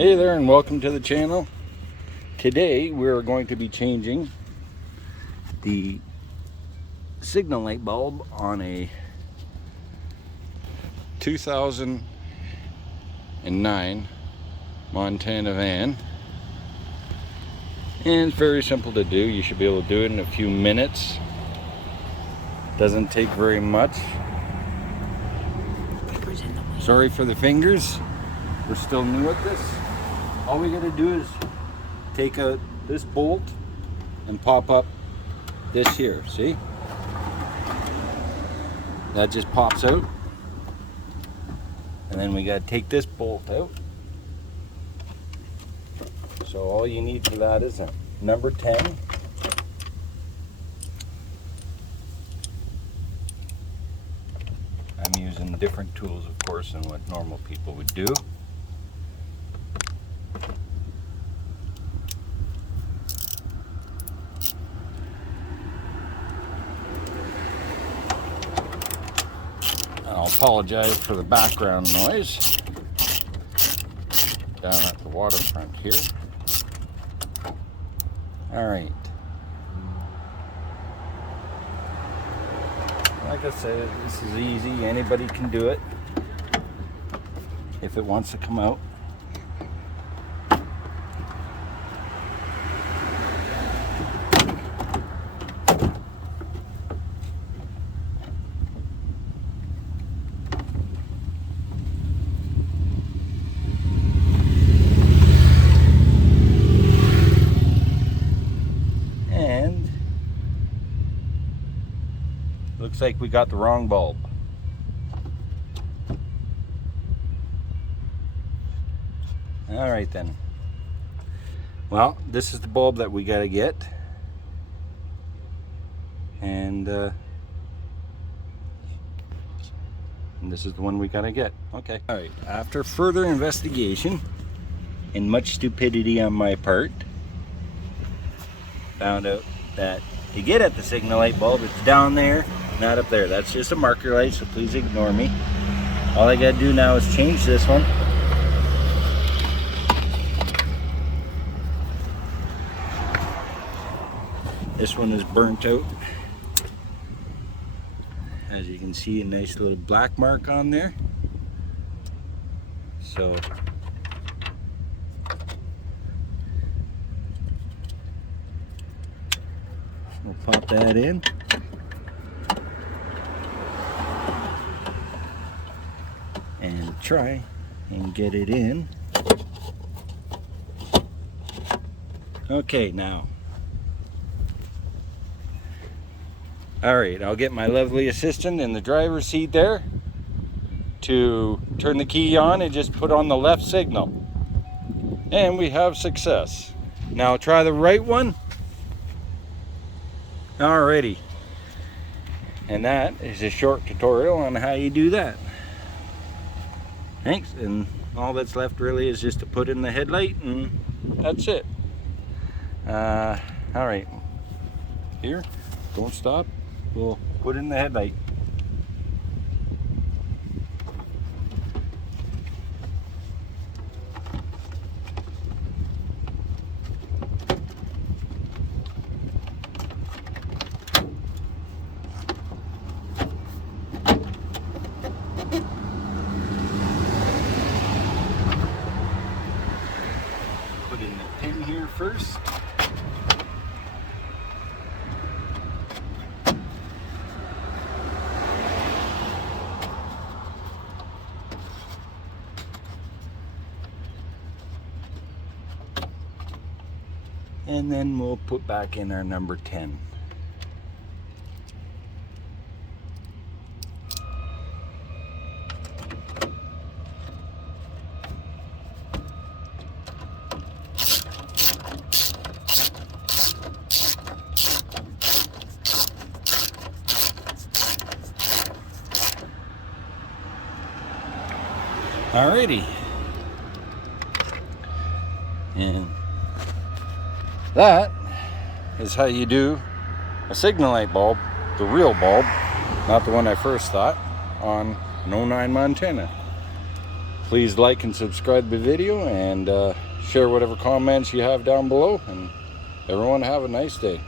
Hey there and welcome to the channel. Today we're going to be changing the signal light bulb on a 2009 Montana van. And it's very simple to do. You should be able to do it in a few minutes. Doesn't take very much. Sorry for the fingers. We're still new at this. All we gotta do is take out this bolt and pop up this here, see? That just pops out. And then we gotta take this bolt out. So all you need for that is a number 10. I'm using different tools, of course, than what normal people would do. I'll apologize for the background noise down at the waterfront here. All right. Like I said, this is easy. Anybody can do it if it wants to come out. Looks like we got the wrong bulb. All right then. Well, this is the bulb that we gotta get. And this is the one we gotta get. Okay. All right, after further investigation and much stupidity on my part, found out that to get at the signal light bulb, it's down there, not up there. That's just a marker light, so please ignore me. All I gotta do now is change this one. This one is burnt out. As you can see, a nice little black mark on there. So we'll pop that in. And try and get it in. Okay, now. All right, I'll get my lovely assistant in the driver's seat there to turn the key on and just put on the left signal. And we have success. Now try the right one. Alrighty. And that is a short tutorial on how you do that. Thanks, and all that's left really is just to put in the headlight, and that's it. All right, here, don't stop. We'll put in the headlight. Put in the pin here first. And then we'll put back in our number 10. Alrighty. And that is how you do a signal light bulb, the real bulb, not the one I first thought, on an 09 Montana. Please like and subscribe the video, and share whatever comments you have down below, and everyone have a nice day.